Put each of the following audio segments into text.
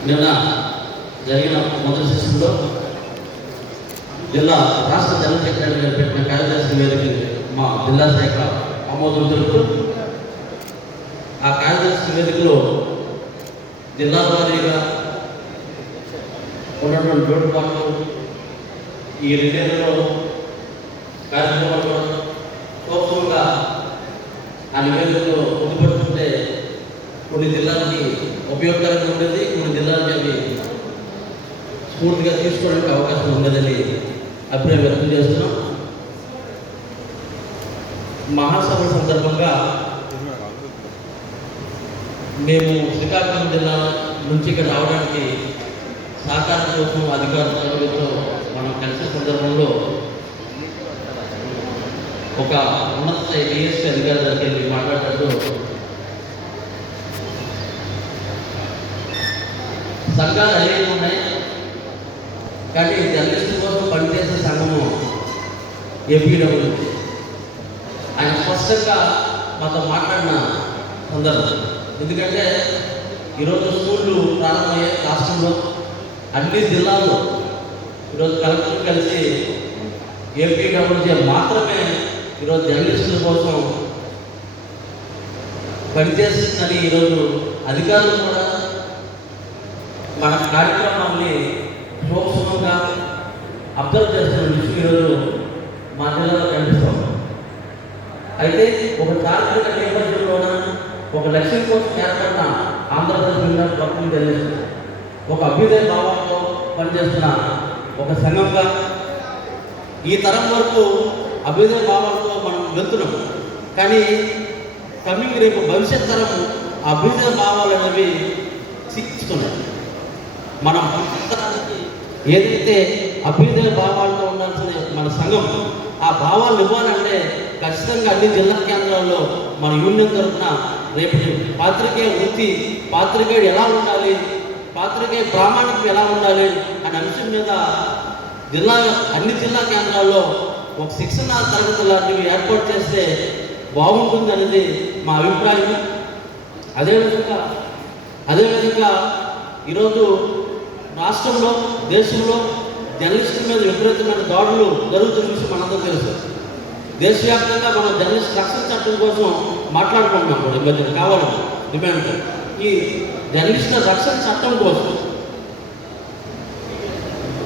నిన్న జరిగిన మొదటి సెషన్లో జిల్లా రాష్ట్ర జనరల్ సెక్రటరీ గారు పెట్టిన కార్యదర్శి మేరకు మా జిల్లా శాఖ ఆమోదం తెలుపుతూ ఆ కార్యదర్శి వేదికలో జిల్లా వారీగా ఉన్నటువంటి లోటుపాట్లు ఈ రెండేళ్ళలో కార్యక్రమాలు కూడా సూక్ష్మంగా ఆ నివేదికలో పొందుపడుతుంటే కొన్ని జిల్లాలకి ఉపయోగకరంగా ఉండేది మూడు జిల్లాలకి అవి స్ఫూర్తిగా తీసుకోవడానికి అవకాశం ఉండదని అభిప్రాయం వ్యక్తం చేస్తున్నాం. మహాసభ సందర్భంగా మేము శ్రీకాకుళం జిల్లా నుంచి ఇక్కడ రావడానికి సహకారం కోసం అధికారులతో మనం కలిసిన సందర్భంలో ఒక ఉన్నత స్థాయి అధికారులకి అధికారి దగ్గరికి వెళ్ళి మాట్లాడుతూ సంఘాలు అనేవి ఉన్నాయి. కానీ జర్నలిస్ట్ కోసం పనిచేసే సంఘము ఏపీడబ్ల్యూ ఆయన స్పష్టంగా మాతో మాట్లాడిన సందర్భం. ఎందుకంటే ఈరోజు స్కూళ్ళు ప్రారంభమయ్యే రాష్ట్రంలో అన్ని జిల్లాల్లో ఈరోజు కలెక్టర్ కలిసి ఏపీడబ్ల్యూజే మాత్రమే ఈరోజు జర్నలిస్టుల కోసం పనిచేస్తుందని ఈరోజు అధికారులు కూడా మన కార్యక్రమాన్ని సూక్ష్మంగా అబ్జర్వ్ చేస్తున్న విషయం ఈరోజు మా జిల్లాలో కనిపిస్తాం అయితే ఒక చారిత్రక నేపథ్యంలోన ఒక లక్ష్యం కోసం ఏర్పడిన ఆంధ్రప్రదేశ్ జిల్లా ప్రభుత్వం తెలియజేస్తుంది ఒక అభ్యుదయ భావంతో పనిచేస్తున్న ఒక సంఘంగా ఈ తరం వరకు అభ్యుదయ భావంతో మనం వెళ్తున్నాం. కానీ కమింగ్ రేపు భవిష్యత్ తరం అభ్యుదయ భావాలు అనేవి శిక్షిస్తున్నాయి మనం భవిష్యత్తరానికి ఏదైతే అభ్యుదయ భావాలతో ఉండాల్సిన మన సంఘం ఆ భావాలు ఇవ్వాలంటే ఖచ్చితంగా అన్ని జిల్లా కేంద్రాల్లో మన యూనియన్ తరఫున రేపు పాత్రికేయ వృత్తి పాత్రికేయుడు ఎలా ఉండాలి పాత్రికేయ ప్రామాణికం ఎలా ఉండాలి అనే అంశం మీద జిల్లా అన్ని జిల్లా కేంద్రాల్లో ఒక శిక్షణ తరగతి లాంటివి ఏర్పాటు చేస్తే బాగుంటుంది అనేది మా అభిప్రాయం. అదేవిధంగా అదేవిధంగా ఈరోజు రాష్ట్రంలో దేశంలో జర్నలిస్టుల మీద విపరీతమైన దాడులు జరుగుతున్న విషయం మనందరూ తెలుసు. దేశవ్యాప్తంగా మనం జర్నలిస్ట్ రక్షణ చట్టం కోసం మాట్లాడుకుంటున్నాం కూడా ఈ మధ్యన కావాలి డిమాండ్ ఈ జర్నలిస్టుల రక్షణ చట్టం కోసం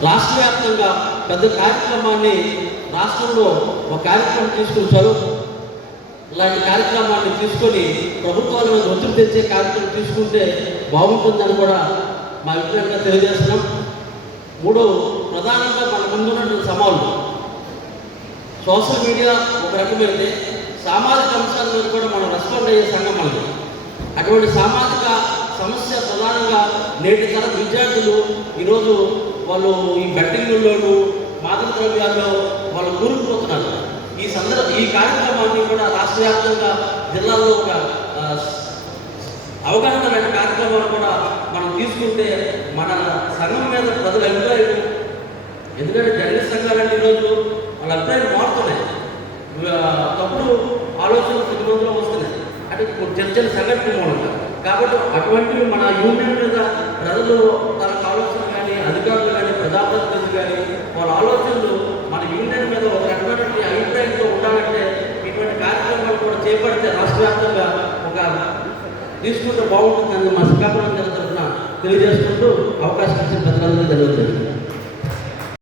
రాష్ట్ర వ్యాప్తంగా పెద్ద కార్యక్రమాన్ని రాష్ట్రంలో ఒక కార్యక్రమం తీసుకొచ్చారు. ఇలాంటి కార్యక్రమాన్ని తీసుకొని ప్రభుత్వాల మీద ఒత్తిడి తెచ్చే కార్యక్రమం తీసుకుంటే బాగుంటుందని కూడా మా అభిప్రాయంగా తెలియజేస్తున్నాం? మూడో ప్రధానంగా మన ముందున్నటువంటి సవాళ్ళు. సోషల్ మీడియా ఒక రకమైతే సామాజిక అంశాల మీద కూడా మనం రెస్పాండ్ అయ్యే సంఘం మనది. అటువంటి సామాజిక సమస్య ప్రధానంగా నేటి తరం విద్యార్థులు ఈరోజు వాళ్ళు ఈ బెట్టింగుల్లోనూ మాదక ద్రవ్యాల్లో వాళ్ళు కూరుకుపోతున్నారు ఈ సందర్భ ఈ కార్యక్రమాన్ని కూడా రాష్ట్ర వ్యాప్తంగా జిల్లాల్లో ఒక అవగాహన లాంటి కూడా మనం తీసుకుంటే మన సంఘం మీద ప్రజల అభిప్రాయం ఎందుకంటే జర్నలిస్ట్ సంఘాలంటే ఈరోజు వాళ్ళ అభిప్రాయాలు మారుతున్నాయి. తప్పుడు ఆలోచనలు ప్రతి వస్తున్నాయి. అంటే ఇప్పుడు చిన్న సంఘటన మూలంగా కాబట్టి అటువంటివి మన యూనియన్ మీద ప్రజలు తన ఆలోచన కానీ అధికారులు కానీ ప్రజాప్రతినిధులు కానీ వాళ్ళ ఆలోచనలు మన యూనియన్ మీద ఒక రకమైనటువంటి అభిప్రాయంతో ఉండాలంటే ఇటువంటి కార్యక్రమాలు కూడా చేపడితే రాష్ట్ర వ్యాప్తంగా ఒక తీసుకుంటే బాగుంటుందని మా శ్రీకాకుళం జిల్లా తెలియజేసుకుంటూ అవకాశం ఇచ్చిన ప్రజలందరూ జరుగుతుంది